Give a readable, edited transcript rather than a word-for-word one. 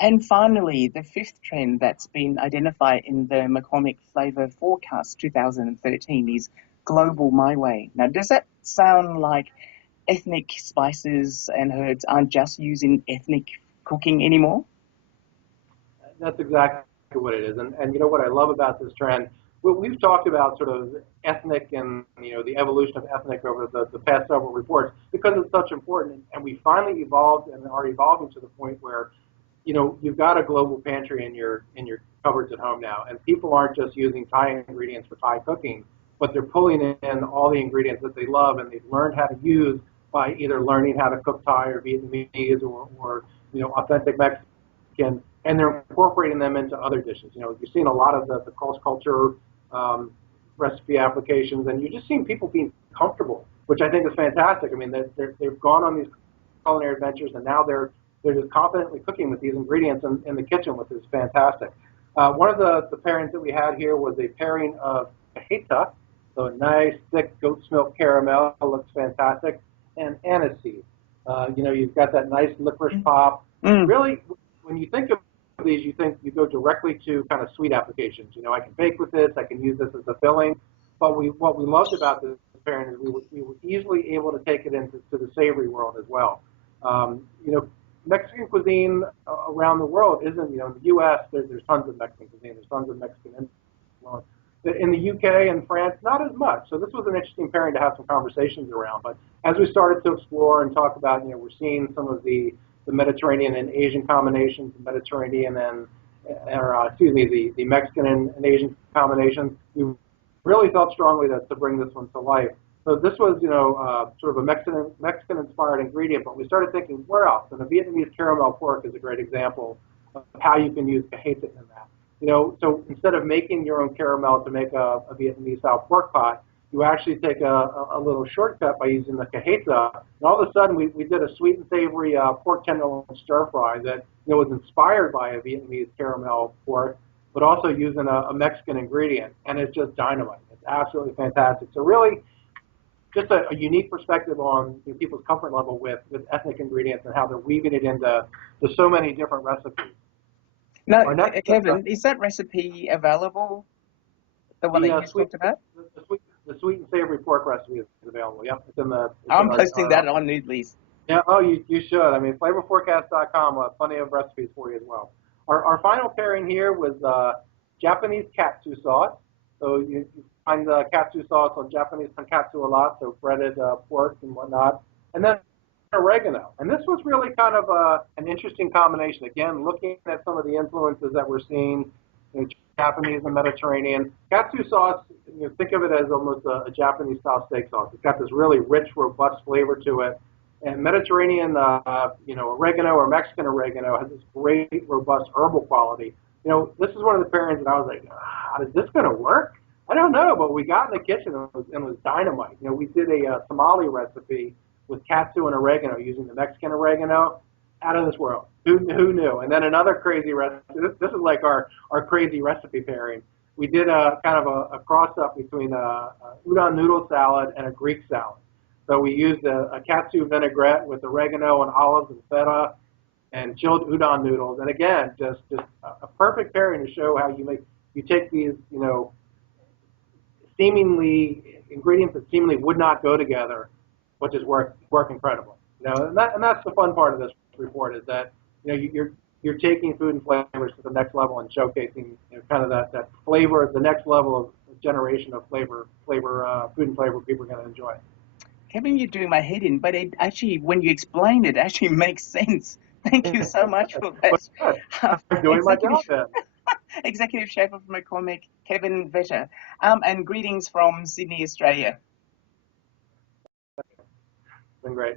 And finally, the fifth trend that's been identified in the McCormick Flavor Forecast 2013 is Global My Way. Now, does that sound like ethnic spices and herbs aren't just used in ethnic cooking anymore? That's exactly what it is. And you know what I love about this trend? We've talked about sort of ethnic and the evolution of ethnic over the past several reports because it's such important. And we finally evolved and are evolving to the point where you've got a global pantry in your cupboards at home now, and people aren't just using Thai ingredients for Thai cooking, but they're pulling in all the ingredients that they love and they've learned how to use by either learning how to cook Thai or Vietnamese or authentic Mexican, and they're incorporating them into other dishes. You're seeing a lot of the cross culture um, recipe applications, and you're just seeing people being comfortable, which I think is fantastic. I mean, they've gone on these culinary adventures, and now they're just confidently cooking with these ingredients in the kitchen, which is fantastic. One of the pairings that we had here was a pairing of cajeta, so a nice thick goat's milk caramel, looks fantastic, and aniseed. You've got that nice licorice pop. Mm. Really, when you think of these, you go directly to kind of sweet applications. I can bake with this, I can use this as a filling. But what we loved about this pairing is we were easily able to take it into the savory world as well. Mexican cuisine around the world isn't, in the U.S., there's tons of Mexican cuisine, there's tons of Mexican influence. In the UK and France, not as much. So this was an interesting pairing to have some conversations around. But as we started to explore and talk about, we're seeing some of the Mediterranean and Asian combinations, the Mediterranean the Mexican and Asian combinations, we really felt strongly to bring this one to life. So this was, sort of a Mexican-inspired ingredient, but we started thinking, where else? And the Vietnamese caramel pork is a great example of how you can use cajeta in that. So instead of making your own caramel to make a Vietnamese-style pork pot, you actually take a little shortcut by using the cajeta, and all of a sudden we did a sweet and savory pork tenderloin stir fry that was inspired by a Vietnamese caramel pork, but also using a Mexican ingredient, and it's just dynamite. It's absolutely fantastic. So really, just a unique perspective on people's comfort level with ethnic ingredients and how they're weaving it into so many different recipes. Now, Our next Kevin, is that recipe available? The one that the you just talked about? the sweet and savory pork recipe is available. Yep, it's I'm in posting that on Noodlies. yeah. Oh, you should. I mean, flavorforecast.com will have plenty of recipes for you as well. Our final pairing here was Japanese katsu sauce. So you find katsu sauce on Japanese tonkatsu a lot, so breaded pork and whatnot, and then oregano. And this was really kind of an interesting combination. Again, looking at some of the influences that we're seeing in Japanese and Mediterranean. Katsu sauce, think of it as almost a Japanese-style steak sauce. It's got this really rich, robust flavor to it. And Mediterranean, oregano or Mexican oregano has this great, robust herbal quality. This is one of the pairings that I was like, is this going to work? I don't know, but we got in the kitchen and it was dynamite. We did a tamale recipe with katsu and oregano using the Mexican oregano. Out of this world. Who knew? And then another crazy recipe. This is like our crazy recipe pairing. We did a kind of a cross-up between a udon noodle salad and a Greek salad. So we used a katsu vinaigrette with oregano and olives and feta and chilled udon noodles. And again, just a perfect pairing to show how you take these, seemingly ingredients that seemingly would not go together, but just work incredibly. And that's the fun part of this report is that you're taking food and flavors to the next level and showcasing kind of that flavor, the next level of generation of food and flavor people are going to enjoy. Kevin, you're doing my head in, but it actually, when you explain it, actually makes sense. Thank you so much for that. I'm doing my job then. Executive Chef of McCormick, Kevan Vetter. And greetings from Sydney, Australia. It's been great.